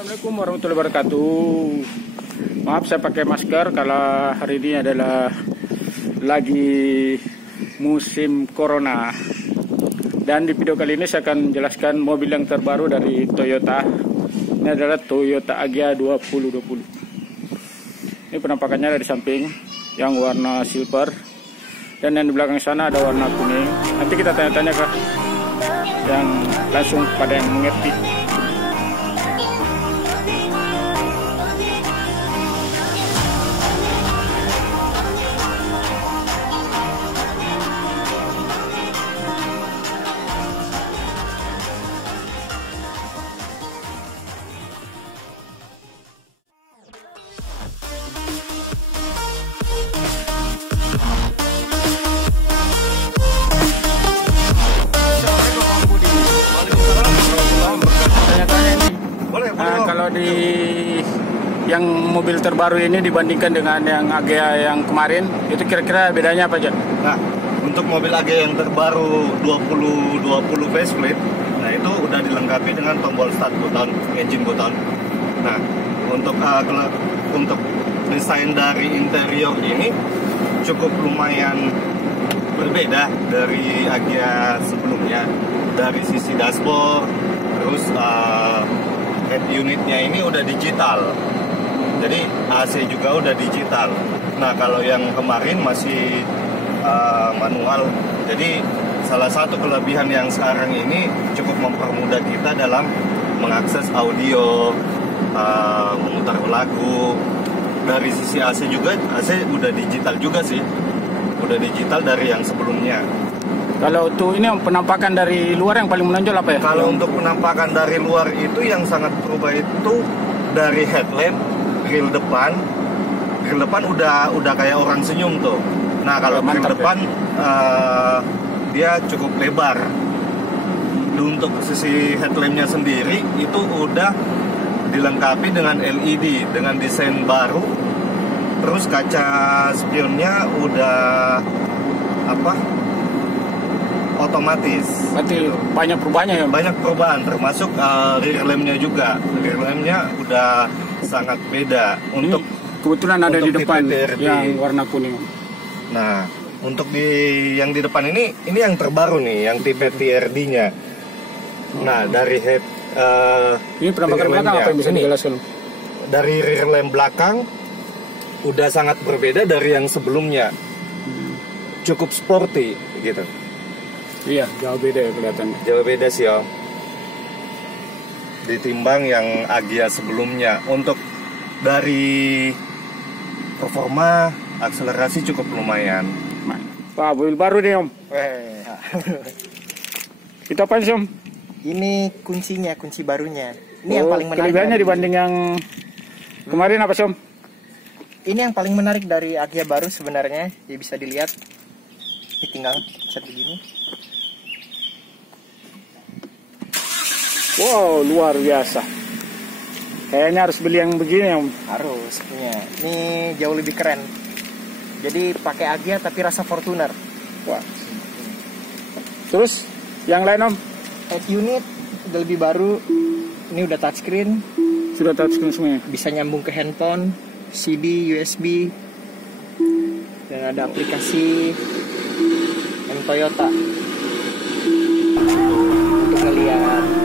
Assalamualaikum warahmatullahi wabarakatuh. Maaf saya pakai masker kalau hari ini adalah lagi musim corona. Dan di video kali ini saya akan menjelaskan mobil yang terbaru dari Toyota. Ini adalah Toyota Agya 2020. Ini penampakannya dari samping yang warna silver, dan yang di belakang sana ada warna kuning. Nanti kita tanya-tanya ke yang langsung pada yang mengerti. Kalau di yang mobil terbaru ini dibandingkan dengan yang Agya yang kemarin, itu kira-kira bedanya apa aja? Nah, untuk mobil Agya yang terbaru 2020 facelift, nah itu udah dilengkapi dengan tombol start button, engine button. Nah, untuk desain dari interior ini cukup lumayan berbeda dari Agya sebelumnya. Dari sisi dashboard, terus head unitnya ini udah digital, jadi AC juga udah digital. Nah, kalau yang kemarin masih manual. Jadi salah satu kelebihan yang sekarang ini cukup mempermudah kita dalam mengakses audio, memutar lagu. Dari sisi AC juga, AC udah digital juga sih, udah digital dari yang sebelumnya. Kalau untuk ini penampakan dari luar yang paling menonjol apa ya? Kalau untuk penampakan dari luar itu yang sangat berubah itu dari headlamp, grill depan udah kayak orang senyum tuh. Nah, kalau grill depan dia cukup lebar. Untuk sisi headlampnya sendiri itu udah dilengkapi dengan LED dengan desain baru. Terus kaca spionnya udah otomatis. Berarti gitu. Banyak perubahannya ya? Banyak perubahan, termasuk rear lampnya juga. Rear lampnya udah sangat beda. Untuk kebetulan ada di depan yang warna kuning. Nah, untuk yang di depan ini yang terbaru nih, yang tipe TRD-nya. Nah, dari head ini penampakan belakang apa yang bisa dijelaskan? Dari rear lamp belakang udah sangat berbeda dari yang sebelumnya. Cukup sporty gitu. Iya, jauh beda ya kelihatannya. Jauh beda sih ya. Ditimbang yang Agya sebelumnya. Untuk dari performa, akselerasi cukup lumayan. Wah, mobil baru nih Om. Itu apa sih Om? Ini kuncinya, kunci barunya. Ini yang paling menarik. Kelebihannya dibanding yang kemarin apa sih Om? Ini yang paling menarik dari Agya baru sebenarnya. Ya bisa dilihat. Ini tinggal set begini. Wow, luar biasa. Kayaknya harus beli yang begini Om. Harus punya. Ini jauh lebih keren. Jadi pakai Agya tapi rasa Fortuner. Wah. Terus yang lain Om? Head unit udah lebih baru. Ini udah touchscreen. Sudah touchscreen semuanya. Bisa nyambung ke handphone, CD, USB. Dan ada aplikasi M Toyota. Untuk ngeliat